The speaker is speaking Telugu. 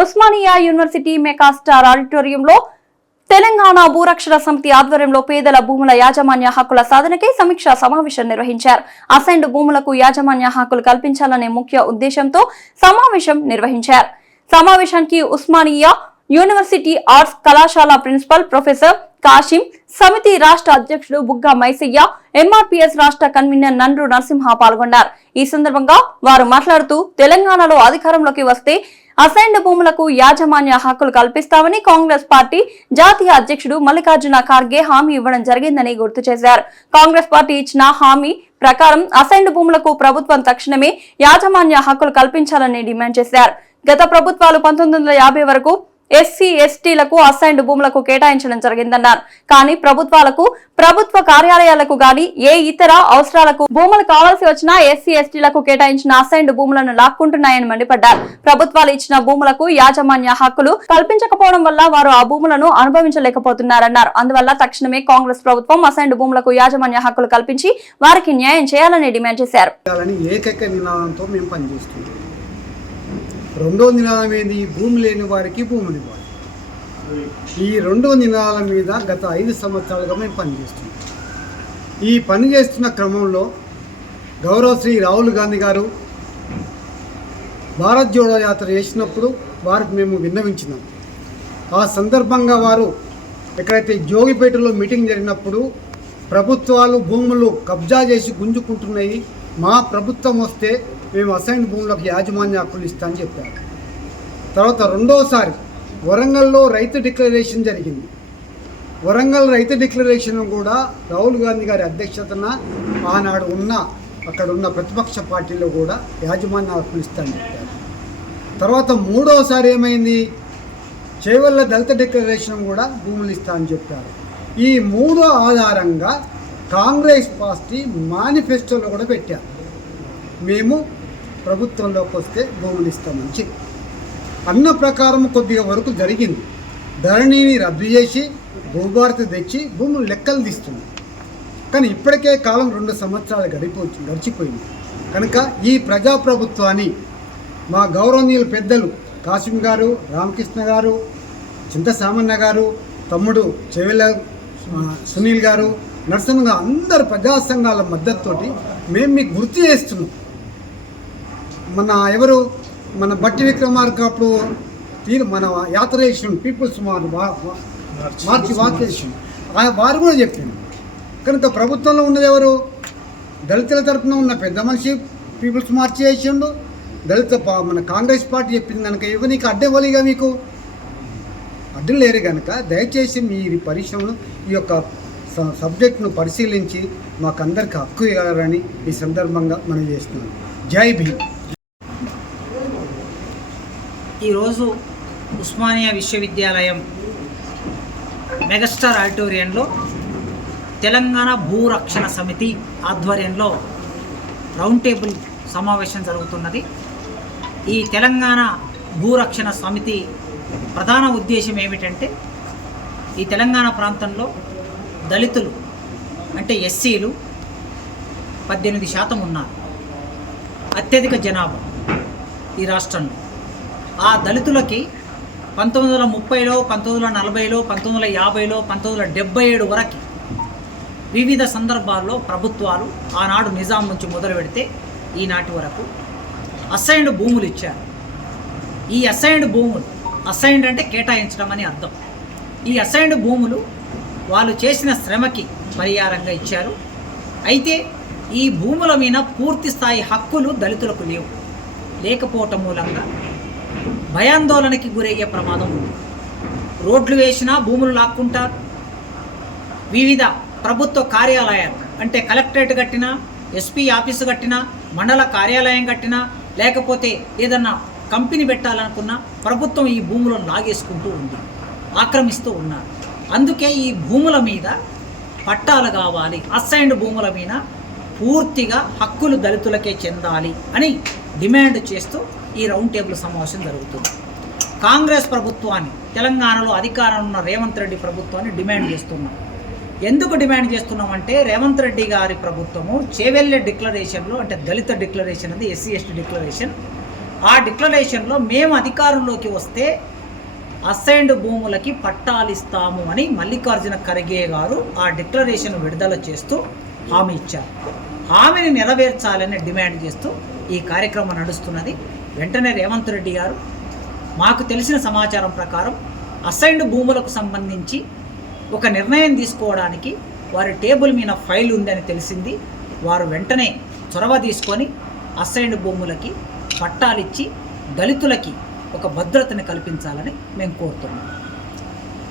ఉస్మానియా యూనివర్సిటీ మెగాస్టార్ ఆడిటోరియంలో తెలంగాణ భూరక్షణ సమితి ఆధ్వర్యంలో పేదల భూముల యాజమాన్య హక్కుల సాధనకై సమీక్షా సమావేశం నిర్వహించారు. అసైన్డ్ భూములకు యాజమాన్య హక్కులు కల్పించాలనే ముఖ్య ఉద్దేశంతో సమావేశం నిర్వహించారు. సమావేశానికి ఉస్మానియా యూనివర్సిటీ ఆర్ట్స్ కళాశాల ప్రిన్సిపల్ ప్రొఫెసర్ కాశిం, సమితి రాష్ట్ర అధ్యక్షుడు బుగ్గ మైసయ్య, ఎంఆర్పీఎస్ రాష్ట్ర కన్వీనర్ నండ్రు నరసింహ పాల్గొన్నారు. ఈ సందర్భంగా వారు మాట్లాడుతూ తెలంగాణలో అధికారంలోకి వస్తే అసైన్డ్ భూములకు యాజమాన్య హక్కులు కల్పిస్తామని కాంగ్రెస్ పార్టీ జాతీయ అధ్యక్షుడు మల్లికార్జున ఖార్గే హామీ ఇవ్వడం జరిగిందని గుర్తు చేశారు. కాంగ్రెస్ పార్టీ ఇచ్చిన హామీ ప్రకారం అసైన్డ్ భూములకు ప్రభుత్వం తక్షణమే యాజమాన్య హక్కులు కల్పించాలని డిమాండ్ చేశారు. గత ప్రభుత్వాలు 1950 వరకు ఎస్సీ ఎస్టీలకు అసైన్డ్ భూములకు కేటాయించడం జరిగిందన్నారు. కానీ ప్రభుత్వ కార్యాలయాలకు గాని ఏ ఇతర అవసరాలకు భూములు కావాల్సి వచ్చినా ఎస్సీ ఎస్టీలకు కేటాయించిన అసైన్డ్ భూములను లాక్కుంటున్నాయని మండిపడ్డారు. ప్రభుత్వాలు ఇచ్చిన భూములకు యాజమాన్య హక్కులు కల్పించకపోవడం వల్ల వారు ఆ భూములను అనుభవించలేకపోతున్నారన్నారు. అందువల్ల తక్షణమే కాంగ్రెస్ ప్రభుత్వం అసైన్డ్ భూములకు యాజమాన్య హక్కులు కల్పించి వారికి న్యాయం చేయాలని డిమాండ్ చేశారు. రెండో నినాదం ఏంది? భూమి లేని వారికి భూములు ఇవ్వాలి. ఈ రెండో నినాదం మీద గత 5 సంవత్సరాలుగా మేము పనిచేస్తున్నాం. ఈ పని చేస్తున్న క్రమంలో గౌరవ శ్రీ రాహుల్ గాంధీ గారు భారత్ జోడో యాత్ర చేసినప్పుడు వారికి మేము విన్నవించినాం. ఆ సందర్భంగా వారు ఎక్కడైతే జోగిపేటలో మీటింగ్ జరిగినప్పుడు ప్రభుత్వాలు భూములు కబ్జా చేసి గుంజుకుంటున్నాయి, మా ప్రభుత్వం వస్తే మేము అసైన్డ్ భూములకు యాజమాన్య హక్కులు ఇస్తామని చెప్పారు. తర్వాత రెండోసారి వరంగల్లో రైతు డిక్లరేషన్ జరిగింది. వరంగల్ రైతు డిక్లరేషన్ కూడా రాహుల్ గాంధీ గారి అధ్యక్షతన ఆనాడు అక్కడ ఉన్న ప్రతిపక్ష పార్టీలో కూడా యాజమాన్య హక్కులు ఇస్తామని చెప్పారు. తర్వాత మూడోసారి ఏమైంది? చేవెళ్ళ దళిత డిక్లరేషన్ కూడా భూములు ఇస్తామని చెప్పారు. ఈ మూడో ఆధారంగా కాంగ్రెస్ పార్టీ మేనిఫెస్టోలో కూడా పెట్టారు, మేము ప్రభుత్వంలోకి వస్తే భూములు ఇస్తామని చెప్పి. అన్న ప్రకారం కొద్దిగా వరకు జరిగింది. ధరణిని రద్దు చేసి భూభారతి తెచ్చి భూములు లెక్కలు తీస్తుంది. కానీ ఇప్పటికే కాలం 2 సంవత్సరాలు గడిచిపోయింది. కనుక ఈ ప్రజాప్రభుత్వాన్ని మా గౌరవనీయులు పెద్దలు కాశిం గారు, రామకృష్ణ గారు, చింత సామన్న గారు, తమ్ముడు చెవెళ్ళ సునీల్ గారు, నరసింహ గారు, అందరు ప్రజా సంఘాల మద్దతుతోటి మేము మీకు గుర్తు చేస్తున్నాం. మన బట్టి విక్రమార్క అప్పుడు మన యాత్ర చేసిన పీపుల్స్ మార్చి వాకేషన్ వారు కూడా చెప్పింది. కనుక ప్రభుత్వంలో ఉన్నది ఎవరు? దళితుల తరఫున ఉన్న పెద్ద మనిషి పీపుల్స్ మార్చి చేసిండు. మన కాంగ్రెస్ పార్టీ చెప్పింది కనుక నీకు అడ్డేవలిగా మీకు అడ్డు లేరు కనుక దయచేసి మీరు పరిశ్రమను ఈ యొక్క సబ్జెక్టును పరిశీలించి మాకందరికి హక్కు ఇవ్వాలని ఈ సందర్భంగా మనం చేస్తున్నాం. జై భీమ్. ఈరోజు ఉస్మానియా విశ్వవిద్యాలయం మెగాస్టార్ ఆడిటోరియంలో తెలంగాణ భూరక్షణ సమితి ఆధ్వర్యంలో రౌండ్ టేబుల్ సమావేశం జరుగుతున్నది. ఈ తెలంగాణ భూరక్షణ సమితి ప్రధాన ఉద్దేశం ఏమిటంటే, ఈ తెలంగాణ ప్రాంతంలో దళితులు అంటే ఎస్సీలు 18% ఉన్నారు, అత్యధిక జనాభా ఈ రాష్ట్రంలో. ఆ దళితులకి 1930లో, 1940లో, 1950లో, 1977 వరకు వివిధ సందర్భాల్లో ప్రభుత్వాలు ఆనాడు నిజాం నుంచి మొదలు పెడితే ఈనాటి వరకు అసైన్డ్ భూములు ఇచ్చారు. ఈ అసైన్డ్ భూములు, అసైన్డ్ అంటే కేటాయించడం అని అర్థం. ఈ అసైన్డ్ భూములు వాళ్ళు చేసిన శ్రమకి పరిహారంగా ఇచ్చారు. అయితే ఈ భూముల మీద పూర్తి స్థాయి హక్కులు దళితులకు లేకపోవటం మూలంగా భయాందోళనకి గురయ్యే ప్రమాదం ఉంది. రోడ్లు వేసినా భూములు లాక్కుంటారు. వివిధ ప్రభుత్వ కార్యాలయాలు అంటే కలెక్టరేట్ కట్టినా, ఎస్పీ ఆఫీసు కట్టినా, మండల కార్యాలయం కట్టినా, లేకపోతే ఏదన్నా కంపెనీ పెట్టాలనుకున్నా ప్రభుత్వం ఈ భూములను లాగేసుకుంటూ ఉంది, ఆక్రమిస్తూ ఉన్నారు. అందుకే ఈ భూముల మీద పట్టాలు కావాలి, అసైన్డ్ భూముల మీద పూర్తిగా హక్కులు దళితులకే చెందాలి అని డిమాండ్ చేస్తూ ఈ రౌండ్ టేబుల్ సమావేశం జరుగుతుంది. కాంగ్రెస్ ప్రభుత్వాన్ని, తెలంగాణలో అధికారంలో ఉన్న రేవంత్ రెడ్డి ప్రభుత్వాన్ని డిమాండ్ చేస్తున్నాం. ఎందుకు డిమాండ్ చేస్తున్నామంటే, రేవంత్ రెడ్డి గారి ప్రభుత్వము చేవెళ్ళే డిక్లరేషన్లో, అంటే దళిత డిక్లరేషన్, అది ఎస్సీ ఎస్టీ డిక్లరేషన్, ఆ డిక్లరేషన్లో మేము అధికారంలోకి వస్తే అసైన్డ్ భూములకి పట్టాలిస్తాము అని మల్లికార్జున ఖర్గే గారు ఆ డిక్లరేషన్ విడుదల చేస్తూ హామీ ఇచ్చారు. హామీని నెరవేర్చాలని డిమాండ్ చేస్తూ ఈ కార్యక్రమం నడుస్తున్నది. వెంటనే రేవంత్ రెడ్డి గారు మాకు తెలిసిన సమాచారం ప్రకారం అసైన్డ్ భూములకు సంబంధించి ఒక నిర్ణయం తీసుకోవడానికి వారి టేబుల్ మీద ఫైల్ ఉందని తెలిసింది. వారు వెంటనే చొరవ తీసుకొని అసైన్డ్ భూములకి పట్టాలిచ్చి దళితులకి ఒక భద్రతని కల్పించాలని మేము కోరుతున్నాం.